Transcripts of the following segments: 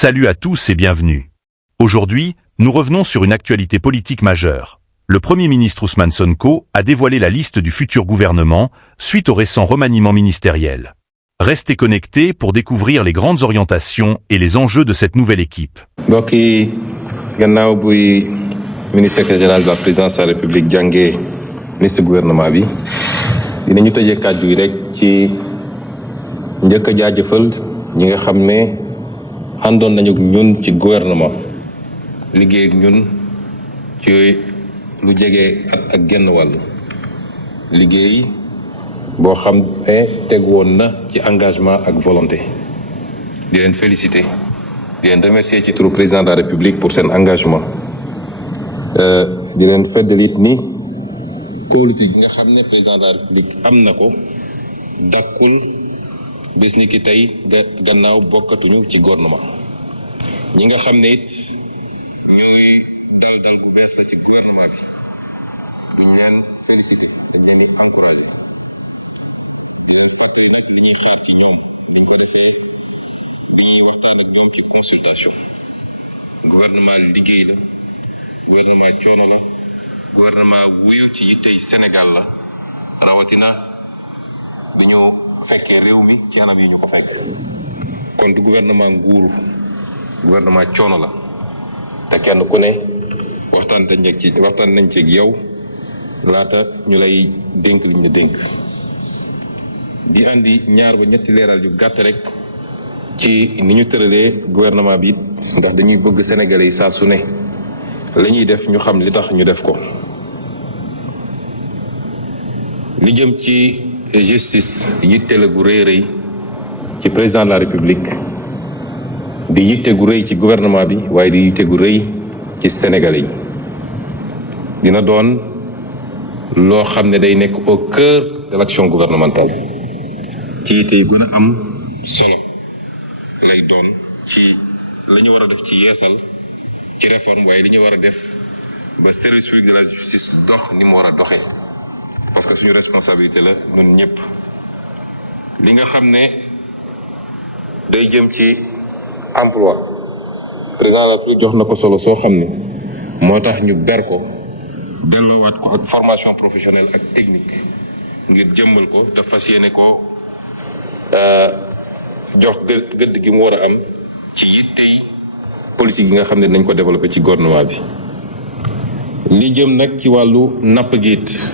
Salut à tous et bienvenue. Aujourd'hui, nous revenons sur une actualité politique majeure. Le Premier ministre Ousmane Sonko a dévoilé la liste du futur gouvernement suite au récent remaniement ministériel. Restez connectés pour découvrir les grandes orientations et les enjeux de cette nouvelle équipe. mbokk yi gannaaw buy ministre secrétaire général de la présidence de la république jàngee liste gouvernement bi dinañu tëjee kàddu yi rek ci njëkk a jaajëfal ñi nga xam ne àndoon nañu ak ñun ci gouvernement liggéey ak ñun ci lu jege at ak genn wàll liggéey boo xam ne teg woon na ci engagement ak volonté di leen féliciter di leen remercier ci turu président de la république pour seen engagement di leen feddalit ni kóolute gi nga xam ne président de la république am na ko dakkul bés ni ki tey gannaaw bokkatuñu ci gouvernement ñi nga xam ne it ñuy dal gu bees la ci gouvernement bi duñ leen féliciter dañ leen di encourager di leen fàttali nag li ñuy xaar ci ñoom liñ ko defee bi ñuy waxtaan ak ñoom ci consultation gouvernement liggéey la gouvernement coono la gouvernement wuyu ci yittey Sénégal la rawatina bi ñu fekkee réew mi ci anam yi ñu ko fekk kon du gouvernement nguuru gouvernement coono la te kenn ku ne waxtaan nañ ci ak yow laata ñu lay dénk liñ la dénk di andi ñaar ba ñetti leeral yu gàtt rek ci ni ñu tëralee gouvernement bi ndax dañuy bëgg sénégalais yi saa su ne la ñuy def ñu xam li tax ñu def ko li jëm ci justice yitte la gu rëy rëy ci président de la république di yitte gu rëy ci gouvernement bi waaye di yitte gu rëy ci sénégalais yi dina doon loo xam ne day nekk au cœur de l'action gouvernementale ci yitte yi gën a am solo lay doon ci la ñu war a def ci yeesal ci réforme waaye li ñu war a def ba service public de la justice dox ni mu war a doxee parce que suñu responsabilité la ñun ñëpp li nga xam ne day jëm ci emploi président de la République jox na ko solo soo xam ni moo tax ñu ber ko delloowaat ko ak formation professionnelle ak technique ngir jëmmal ko te fas yéene ko jox gëdd gi mu war a am ci yittey politique yi nga xam ne nañ ko développé ci gouvernement bi li jëm nag ci wàllu napp gi it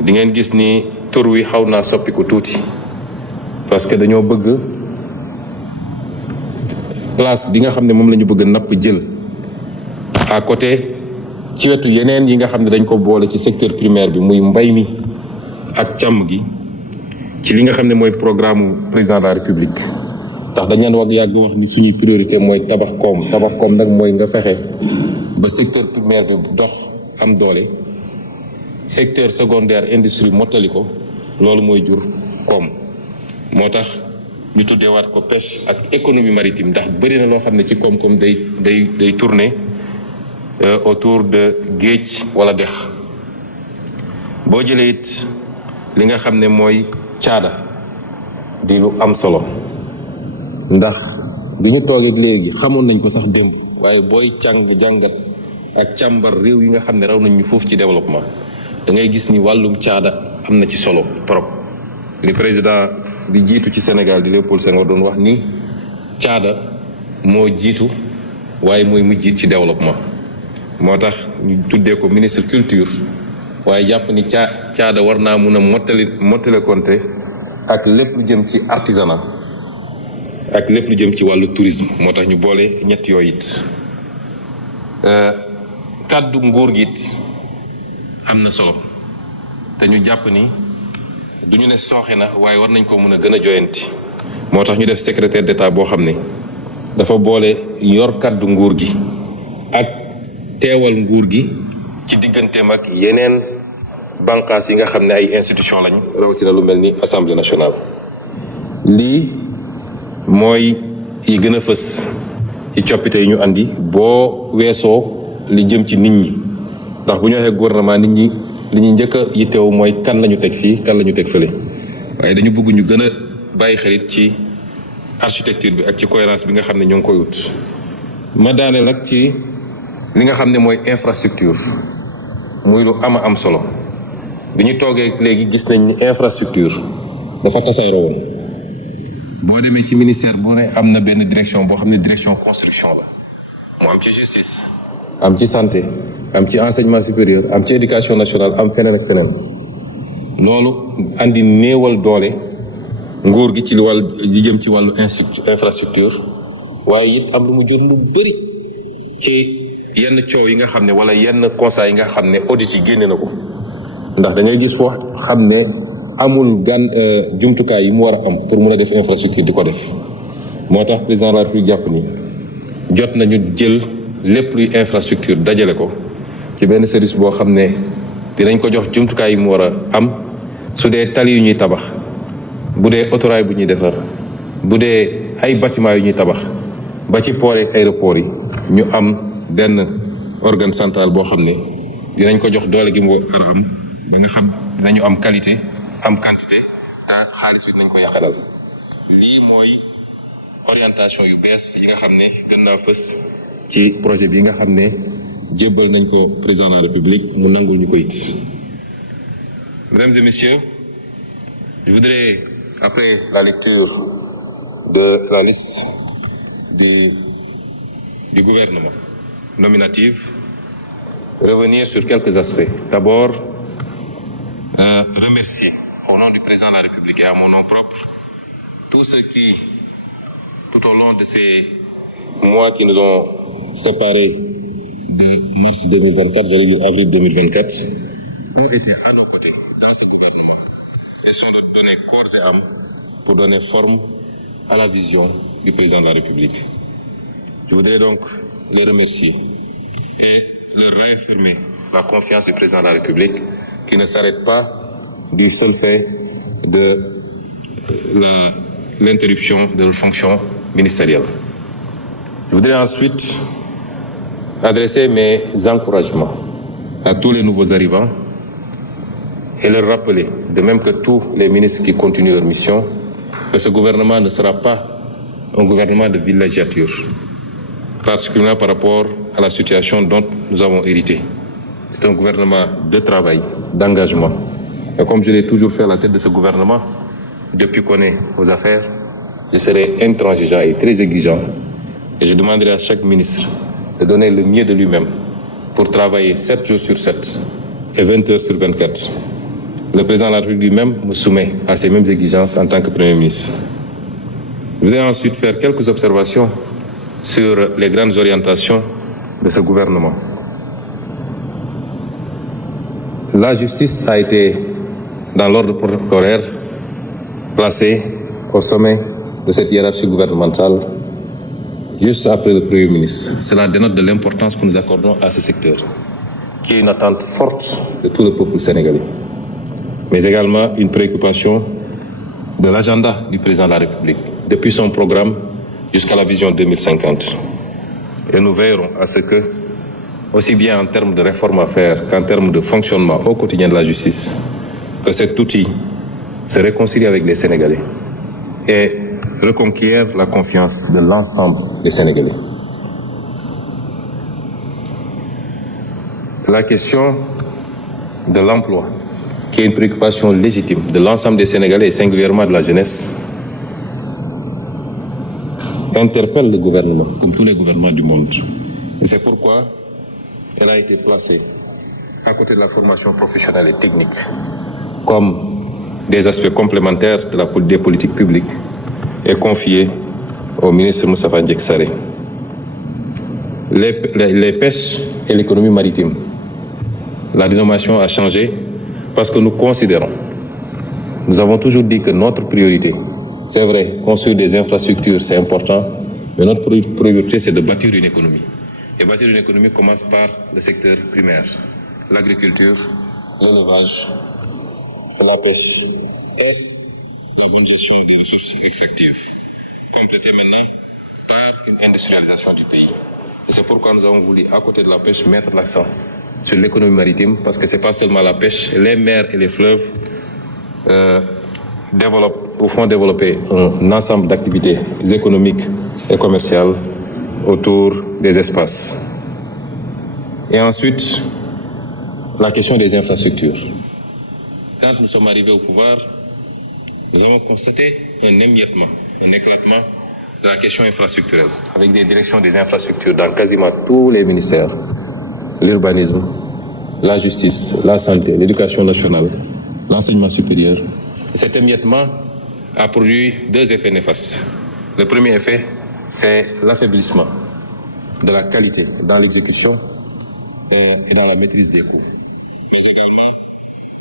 di ngeen gis ni tur wi xaw naa soppiku tuuti parce que dañoo bëgg place bi nga xam ne moom la ñu bëgg napp jël à côté ci wetu yeneen yi nga xam ne dañ ko boole ci secteur primaire bi muy mbay mi ak càmm gi ci li nga xam ne mooy programme président de la république ndax dañ leen wax yàgg wax ni suñuy priorité mooy tabax koom nag mooy nga fexe ba secteur primaire bi dox am doole secteur secondaire industrie mottali ko loolu mooy jur koom moo tax ñu tuddeewaat ko pêche ak économie maritime ndax bëri na loo xam ne ci koom-koom day tourner autour de géej wala dex boo jëlee it li nga xam ne mooy caada di lu am solo ndax bi ñu toogeeg léegi xamoon nañ ko sax démb waaye booy jàngat ak càmbar réew yi nga xam ne raw nañ ñu foofu ci développement da ngay gis ni wàllum caada am na ci solo trop li président bi jiitu ci Sénégal di Léopold Senghor doon wax ni caada moo jiitu waaye mooy mujj ci développement moo tax ñu tuddee ko ministre culture waaye jàpp ni caada war naa mun a mottale konte ak lépp lu jëm ci artisanat ak lépp lu jëm ci wàllu tourisme moo tax ñu boole ñett yooyu it kàddu nguur gi it am na solo te ñu jàpp ni du ñu ne sooxe na waaye war nañ ko mën a gën a joyanti moo tax ñu def secrétaire d'État boo xam ne dafa boole yor kàddu nguur gi ak teewal nguur gi ci digganteem ak yeneen banqaas yi nga xam ne ay institution lañu rawatina lu mel ni assemblée nationale lii mooy yi gën a fës ci coppite yi ñu andi boo weesoo li jëm ci nit ñi ndax bu ñu waxee gouvernement nit ñi li ñuy njëkk a yitteewu mooy kan la ñu teg fii kan la ñu teg fële waaye dañu bëgg ñu gën a bàyyi xelit ci architecture bi ak ci cohérence bi nga xam ne ñoo ngi koy wut. ma daaneel nag ci li nga xam ne mooy infrastructure muy lu am solo bi ñu toogee léegi gis nañ ni infrastructure dafa tasaaroo woon boo demee ci ministère bu ne am na benn direction boo xam ne direction construction la mu am ci justice am ci santé am ci enseignement supérieur am ci éducation nationale am feneen ak feneen loolu andi néewal doole nguur gi ci li jëm ci wàllu infrastructure waaye it am lu mu jur lu bëri ci yenn coow yi nga xam ne wala yenn constat yi nga xam ne audit yi génne na ko ndax da ngay gis foo xam ne amul jumtukaay yi mu war a am pour mun a def infrastructure di ko def moo tax président de la République jàpp ni jot nañu jël lépp luy infrastructure dajale ko ci benn service boo xam ne dinañ ko jox jumtukaay yi mu war a am su dee tali yu ñuy tabax bu dee autorail bu ñuy defar bu dee ay bâtiment yu ñuy tabax ba ci port ak aéroport yi ñu am benn organe central boo xam ne dinañ ko jox doole gi mu war a am ba nga xam dinañu am qualité am quantité te xaalis bi dinañ ko yàqanal lii mooy orientation yu bees yi nga xam ne gën naa fës ci projet bi nga xam ne jébbal nañ ko président de la République mu nangul ñu ko it. Mesdames et messieurs, je voudrais, après la lecture de la liste du gouvernement nominative, revenir sur quelques aspects. D'abord, remercier au nom du président de la République et à mon nom propre tous ceux qui, tout au long de ces mois qui nous ont séparés de mars 2024, j'allais dire avril 2024, ont été à nos côtés dans ce gouvernement et sont donnés corps et âme pour donner forme à la vision du président de la République. Je voudrais donc les remercier et leur réaffirmer la confiance du président de la République qui ne s'arrête pas du seul fait de l'interruption de leur fonction ministérielle. Je voudrais ensuite adresser mes encouragements à tous les nouveaux arrivants et leur rappeler, de même que tous les ministres qui continuent leur mission, que ce gouvernement ne sera pas un gouvernement de villégiature, particulièrement par rapport à la situation dont nous avons hérité. C'est un gouvernement de travail, d'engagement. Et comme je l'ai toujours fait à la tête de ce gouvernement, depuis qu'on est aux affaires, je serai intransigeant et très exigeant. Et je demanderai à chaque ministre de donner le mieux de lui-même pour travailler 7 jours sur 7 et 20 heures sur 24. Le président de la République lui-même me soumet à ces mêmes exigences en tant que Premier ministre. Je voudrais ensuite faire quelques observations sur les grandes orientations de ce gouvernement. La justice a été, dans l'ordre protocolaire, placée au sommet de cette hiérarchie gouvernementale juste après le Premier ministre. Cela dénote de l'importance que nous accordons à ce secteur, qui est une attente forte de tout le peuple sénégalais, mais également une préoccupation de l'agenda du président de la République, depuis son programme jusqu'à la vision 2050. Et nous veillerons à ce que, aussi bien en termes de réformes à faire qu'en termes de fonctionnement au quotidien de la justice, que cet outil se réconcilie avec les Sénégalais et reconquiert la confiance de l'ensemble des Sénégalais. La question de l'emploi, qui est une préoccupation légitime de l'ensemble des Sénégalais et singulièrement de la jeunesse, interpelle le gouvernement, comme tous les gouvernements du monde. Et c'est pourquoi elle a été placée à côté de la formation professionnelle et technique comme des aspects complémentaires des politiques publiques et confiée au ministre Moustapha Ndiaye Sarré. Les pêches et l'économie maritime, la dénomination a changé parce que nous considérons, nous avons toujours dit que notre priorité, c'est vrai, construire des infrastructures, c'est important, mais notre priorité, c'est de bâtir une économie. Et bâtir une économie commence par le secteur primaire, l'agriculture, l'élevage, la pêche et la bonne gestion des ressources extractives, complétée maintenant par une industrialisation du pays. Et c'est pourquoi nous avons voulu, à côté de la pêche, mettre l'accent sur l'économie maritime, parce que ce n'est pas seulement la pêche, les mers et les fleuves font développer un ensemble d'activités économiques et commerciales autour des espaces. Et ensuite, la question des infrastructures. Quand nous sommes arrivés au pouvoir, nous avons constaté un émiettement, un éclatement de la question infrastructurelle, avec des directions des infrastructures dans quasiment tous les ministères, l'urbanisme, la justice, la santé, l'éducation nationale, l'enseignement supérieur. Et cet émiettement a produit deux effets néfastes. Le premier effet, c'est l'affaiblissement de la qualité dans l'exécution et dans la maîtrise des coûts. Mais également,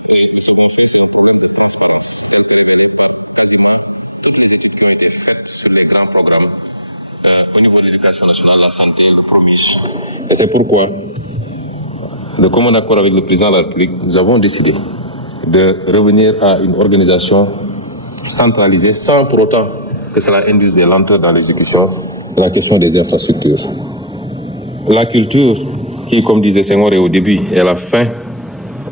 le second fait, c'est un problème de transparence, tel que révélé par quasiment toutes les études qui ont été faites sur les grands programmes au niveau de l'éducation nationale, la santé, le PROMIJ. Et c'est pourquoi, de commun accord avec le président de la République, nous avons décidé de revenir à une organisation centralisée, sans pour autant que cela induise des lenteurs dans l'exécution de la question des infrastructures. La culture, qui, comme disait Senghor, est au début et à la fin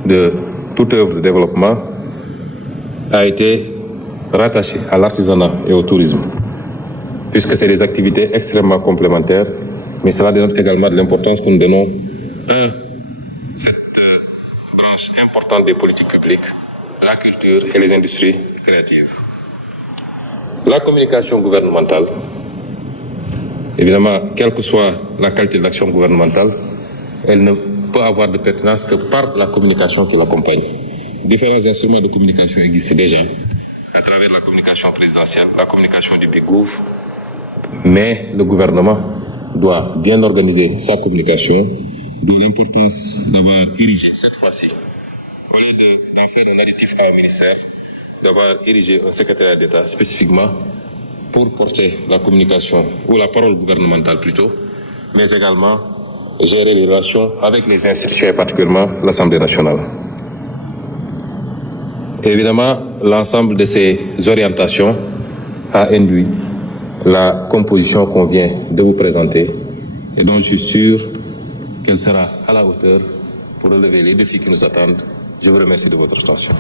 de toute œuvre de développement, a été rattachée à l'artisanat et au tourisme, puisque c'est des activités extrêmement complémentaires, mais cela dénote également de l'importance que nous donnons à cette branche importante des politiques publiques, la culture et les industries créatives. La communication gouvernementale, évidemment, quelle que soit la qualité de l'action gouvernementale, elle ne peut avoir de pertinence que par la communication qui l'accompagne. Différents instruments de communication existent déjà à travers la communication présidentielle, la communication du Big Gouv, mais le gouvernement doit bien organiser sa communication, d'où l'importance d'avoir érigé cette fois-ci, au lieu d'en faire un additif à un ministère, d'avoir érigé un secrétariat d'État spécifiquement pour porter la communication, ou la parole gouvernementale plutôt, mais également gérer les relations avec les institutions et particulièrement l'Assemblée nationale. Évidemment, l'ensemble de ces orientations a induit la composition qu'on vient de vous présenter et dont je suis sûr qu'elle sera à la hauteur pour relever les défis qui nous attendent. Je vous remercie de votre attention.